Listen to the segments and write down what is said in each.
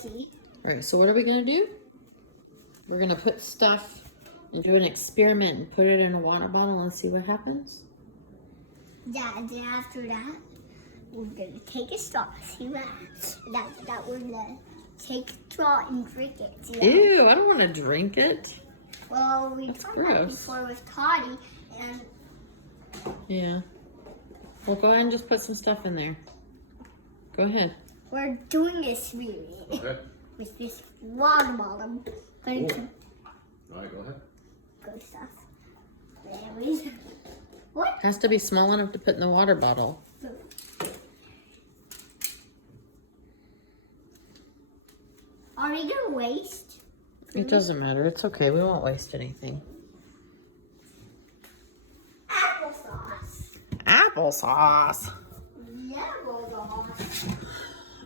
see. All right, so what are we gonna do? We're gonna put stuff and do an experiment and put it in a water bottle and see what happens. Yeah, and then after that, we're gonna take a straw. See that we're gonna take a straw and drink it. See that? Ew, I don't want to drink it. Well, we That's tried that gross. before with Toddy, and Yeah. Well, go ahead and just put some stuff in there. Go ahead. we're doing this really Okay. with this water bottle. Going to All right, go ahead. go stuff. Anyways, what? Has to be small enough to put in the water bottle. Are we gonna waste? It doesn't matter. It's okay. We won't waste anything. Applesauce. Applesauce. Yeah, applesauce.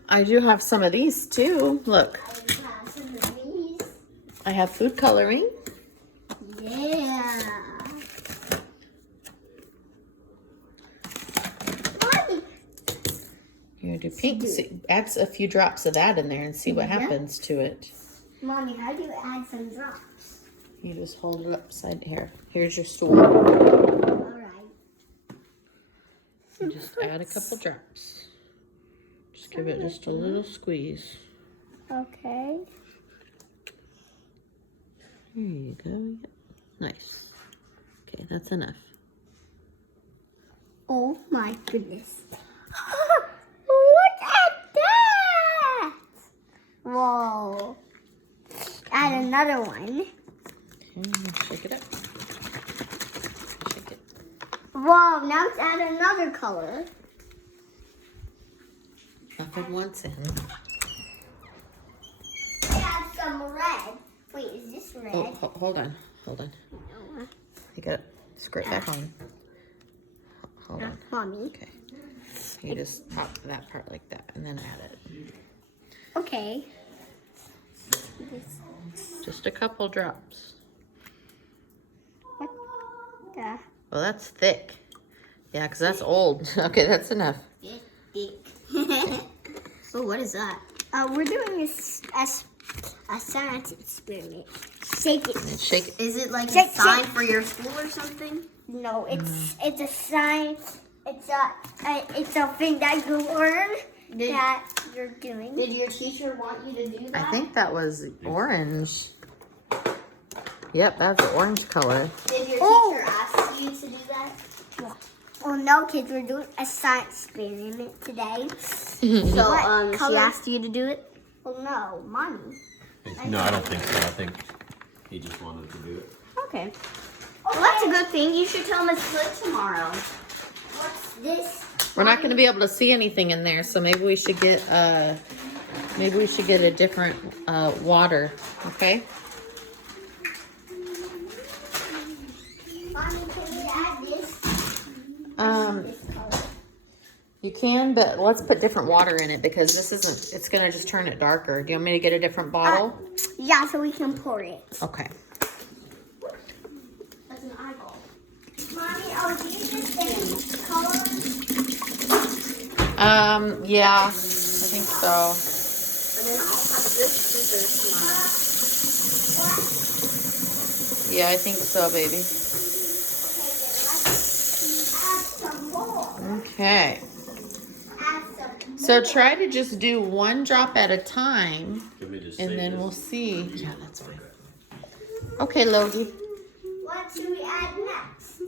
I do have some of these too. Look, I have some of these. I have food coloring. Yeah. Mommy. You're gonna do pink. See, add a few drops of that in there and see what Yeah. happens to it. Mommy, how do you add some drops? You just hold it upside here. Here's your stool. Alright. And just add a couple drops. Just give it just a little squeeze. Okay. There you go. Yep. Nice. Okay, that's enough. Oh my goodness. Look at that! Whoa. Add another one. Okay, shake it up. Shake it. Whoa, now let's add another color. Nothing wants in. Add some red. Wait, is this red? Oh, hold on. Hold on. You got it. Squirt back on. Hold on. Mommy. Okay. You just pop that part like that and then add it. Okay. Just a couple drops. What the? Well, that's thick. Yeah, because that's old. Okay, that's enough. So what is that? We're doing a science experiment. Shake it. And shake it. Is it like Shake, a sign shake. for your school or something? No, it's a sign. It's a thing that you learn that you're doing. Did your teacher want you to do I that? think that was orange. Yep, that's orange color. Did your Oh. teacher ask you to do that? Well, no, kids, we're doing a science experiment today. So What she color? asked you to do it? Well, no, mommy. No, I don't think so. I think he just wanted to do it. Okay. Well, that's a good thing. You should tell Miss Hood tomorrow. What's this? We're not going to be able to see anything in there, so maybe we should get a different water. Okay. Mommy, can we add this? This color. You can, but let's put different water in it because this isn't. It's going to just turn it darker. Do you want me to get a different bottle? Yeah, so we can pour it. Okay. That's an eyeball. Mommy, are these the same colors? Yeah, I think so. And then I'll have this scissors tomorrow. Yeah, I think so, baby. Add some more. Okay. Add some So try to just do one drop at a time, Can we just and save then this? we'll see. Yeah, that's fine. Okay, Logie. What should we add next?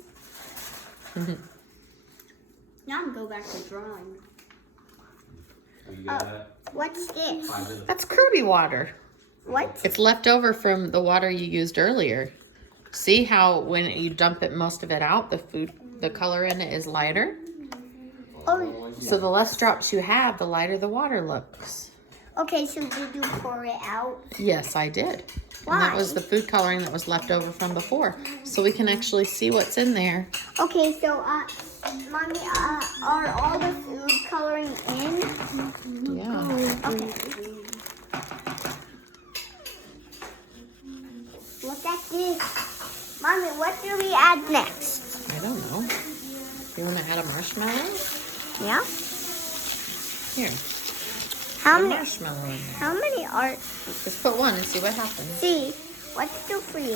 Now I'm go back to drawing. You got that? What's this? 5 minutes. That's Kirby water. What? It's left over from the water you used earlier. See how when you dump it, most of it out, the color in it is lighter. Oh, So the less drops you have, the lighter the water looks. okay, so did you pour it out? Yes, I did. And that was the food coloring that was left over from before. So we can actually see what's in there. Okay, so, Mommy, are all the food coloring in? Yeah. Okay. Look at this. Mommy, what do we add next? I don't know. You want to add a marshmallow? Yeah? Here. How a many? marshmallow in there. How many are? Just put one and see what happens. See, what's the three?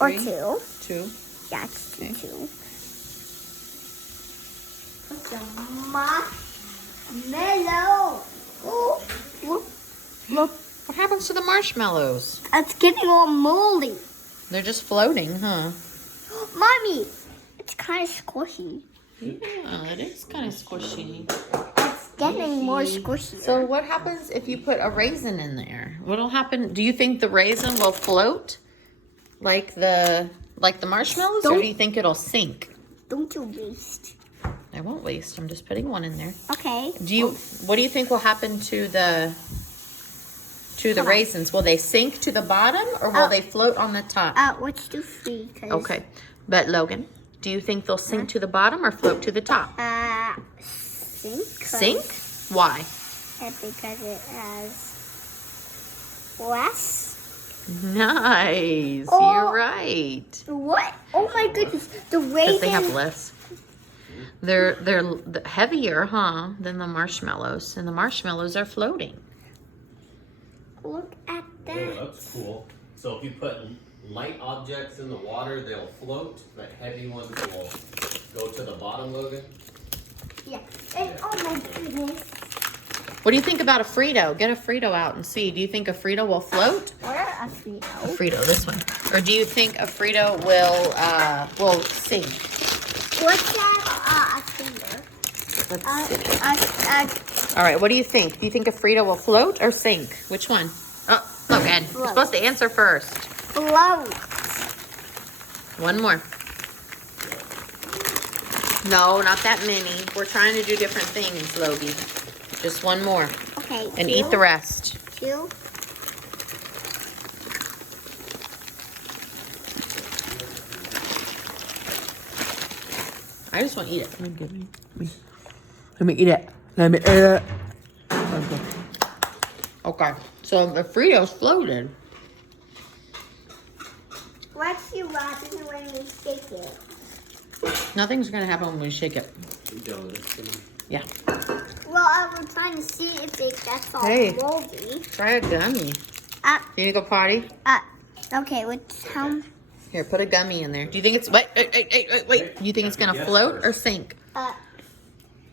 Or 3, two? 2. Yeah, it's Okay. two. Put the marshmallow. Oh, look, What happens to the marshmallows? it's getting all moldy. They're just floating, huh? Mommy, it's kind of squishy. Yeah, it is kind of squishy. It's getting more squishy. So what happens if you put a raisin in there? What'll happen? Do you think the raisin will float like the marshmallows, or do you think it'll sink? Don't you waste. I won't waste. I'm just putting one in there. Okay. What do you think will happen to the raisins? Will they sink to the bottom, or will they float on the top? Let's do three. Okay. But Logan, do you think they'll sink to the bottom or float to the top? Sink. Sink? Why? Because it has less. Nice. Oh. You're right. What? Oh my goodness. The Because raisin. they have less. They're heavier, huh, than the marshmallows, and the marshmallows are floating. Look at Oh, that. that's cool. So if you put light objects in the water, they'll float, but heavy ones will go to the bottom, Logan. Yeah. And, oh my goodness. What do you think about a Frito? Get a Frito out and see. Do you think a Frito will float? Where a A Frito? Frito, this one. Or do you think a Frito will sink? What's that? A finger. Let's see. A All right, what do you think? Do you think a Frito will float or sink? Which one? Oh, Logan, you're Float. supposed to answer first. float. One more. No, not that many. We're trying to do different things, Logie. Just one more. Okay. And eat the rest. Two. I just want to eat it. Let me eat it. Let me eat it. Okay, so the Fritos floated. What's your rabbit when you shake it? Nothing's gonna happen when we shake it. You done with it? Yeah. Well, I was trying to see if it gets all Hey. moldy. Try a gummy. You need to go potty? Okay, what's how? Here, put a gummy in there. Do you think it's wait? Do you think it's gonna float or sink?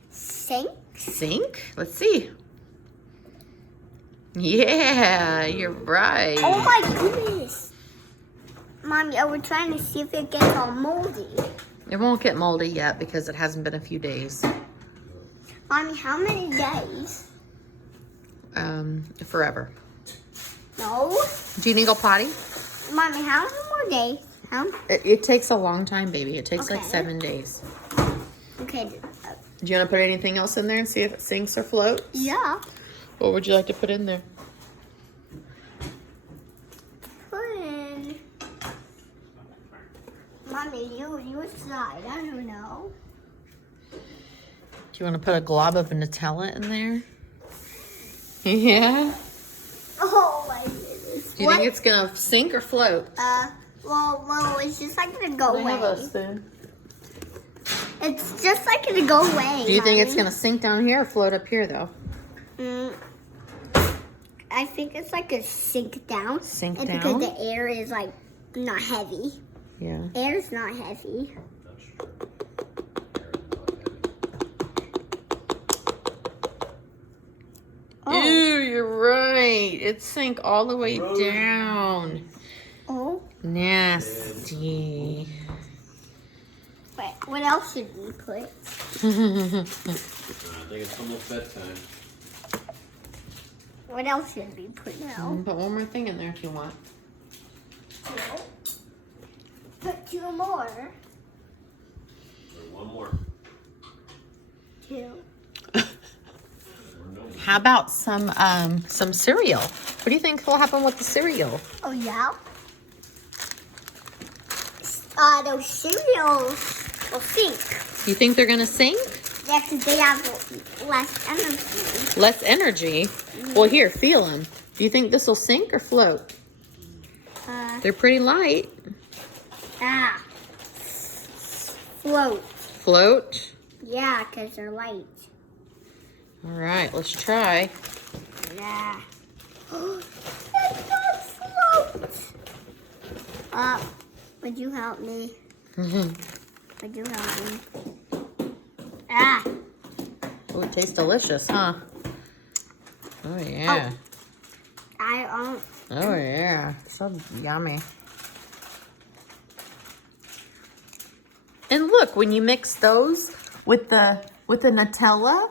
Sink? Sink? Let's see. Yeah, you're right. Oh my goodness. Mommy, I was trying to see if it gets all moldy. It won't get moldy yet because it hasn't been a few days. Mommy, how many days? Forever. No. Do you need to go potty? Mommy, how many more days? How? It takes a long time, baby. It takes like Okay. 7 days. Okay. Do you want to put anything else in there and see if it sinks or floats? Yeah. What would you like to put in there? Put in. Mommy, you slide. I don't know. Do you want to put a glob of Nutella in there? Yeah? Oh my goodness. Do you think it's going to sink or float? Well, it's just like gonna go I have a away. spoon. It's just like gonna go away. Do you think it's going to sink down here or float up here, though? I think it's like a sink down. Sink and down? Because the air is like not heavy. Yeah. Air is not heavy. Oh. Ew, you're right. It sank all the way down. Oh. Nasty. Wait, what else should we put? I think it's almost bedtime. What else should we put now? Put one more thing in there if you want. Two. Put two more. Or one more. Two. Or no. How about some cereal? What do you think will happen with the cereal? Oh yeah. Those cereals will sink. You think they're gonna sink? Yeah, because they have less energy. Less energy? Well, here, feel them. Do you think this will sink or float? They're pretty light. Float. Float? Yeah, because they're light. All right, let's try. Nah. That's not float. Would you help me? Would you help me? Ah. Oh, it tastes delicious, huh? Oh, yeah. Oh, yeah. So yummy. And look, when you mix those with the Nutella,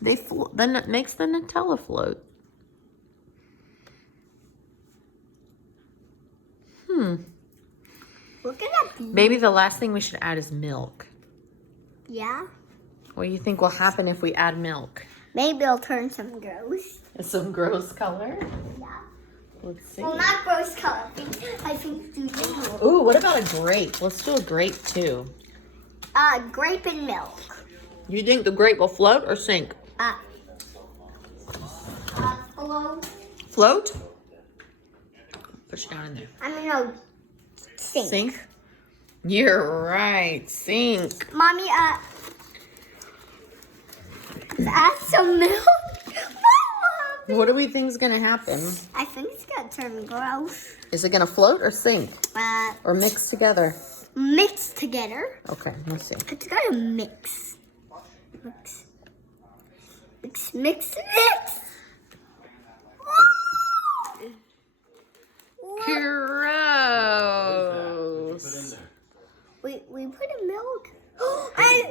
then it makes the Nutella float. Look at that. Maybe the last thing we should add is milk. Yeah. What do you think will happen if we add milk? Maybe it'll turn some gross. Some gross color? Yeah. Let's see. Well, not gross color. I think do this. Ooh, what about a grape? Let's do a grape too. Grape and milk. You think the grape will float or sink? Float. Float? Push it down in there. I mean, no, sink. Sink? You're right. Sink. Mommy, add some milk. What do we think is going to happen? I think it's gonna turn gross. Is it going to float or sink? Or mix together? Mix together. Okay, let's see. It's gotta mix. Mix. Mix, mix, mix. Gross. Put in there. We put in milk.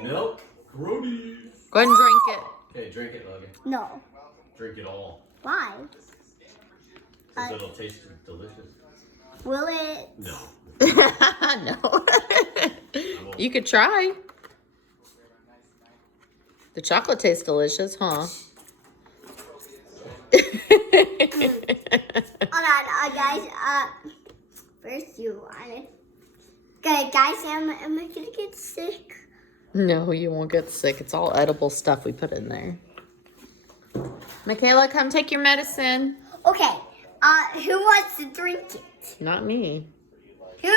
Milk? Grody. Go ahead and drink it. Okay, drink it, Logan. No. Drink it all. Why? Because it'll taste delicious. Will it? No. No. You could try. The chocolate tastes delicious, huh? Alright, guys. First you want it. Okay, guys, am I gonna get sick? No, you won't get sick. It's all edible stuff we put in there. Michaela, come take your medicine. Okay. Who wants to drink it? Not me. Who?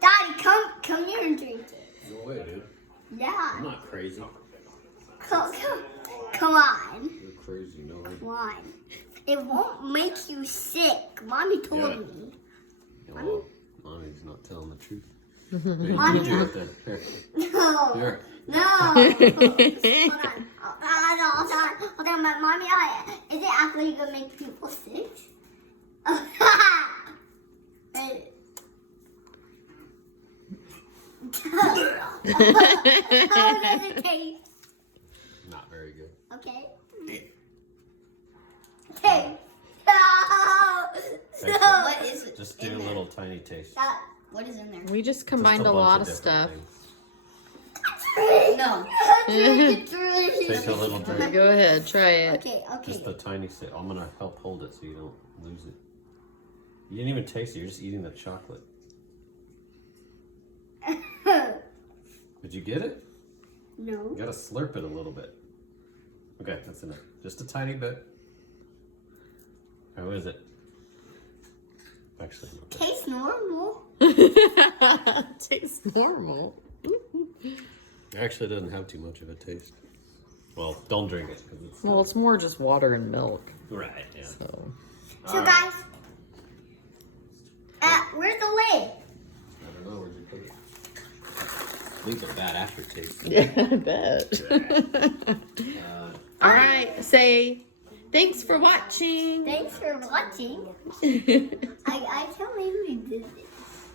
Daddy, come here and drink it. No way, dude. Yeah. I'm not crazy. Come on. You're crazy, no way. Come on. It won't make you sick. Mommy told Yeah. me. Yeah, well, Mommy's not telling the truth. Mommy. You do it then. Here. No. Here. No. Hold on. Hold on. Mommy, is it actually gonna make people sick? How does it taste? Not very good. Okay. Hey. No. What is it? Just do a little tiny taste. What is in there? We just Just combined a bunch lot of different stuff. things. No. Take a little drink. Go ahead, try it. Okay. Just a tiny sip. I'm gonna help hold it so you don't lose it. You didn't even taste it. You're just eating the chocolate. Did you get it? No. You gotta slurp it a little bit. Okay, that's enough. Just a tiny bit. How is it? Actually, not bad. Tastes normal. Tastes normal. It actually doesn't have too much of a taste. Well, don't drink it. 'Cause it's Well, it's more just water and milk. right, yeah. So. So guys, where's the lid? I don't know, where'd you put it? Leaves a bad aftertaste. Yeah, I bet. All right, say thanks for watching. Thanks for watching. I tell me